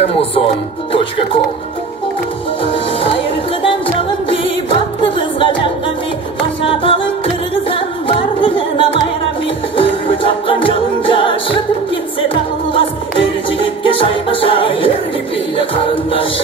amazon.com. Айыркыдан жалын бей, бактыбызга жанган бей, баша аталып кыргыздан бардыгына майрам бей. Өргө чапкан жалын жаш, өтүп кетсе табылбас, эр жигитке шайма шай, эр бийле карындаш.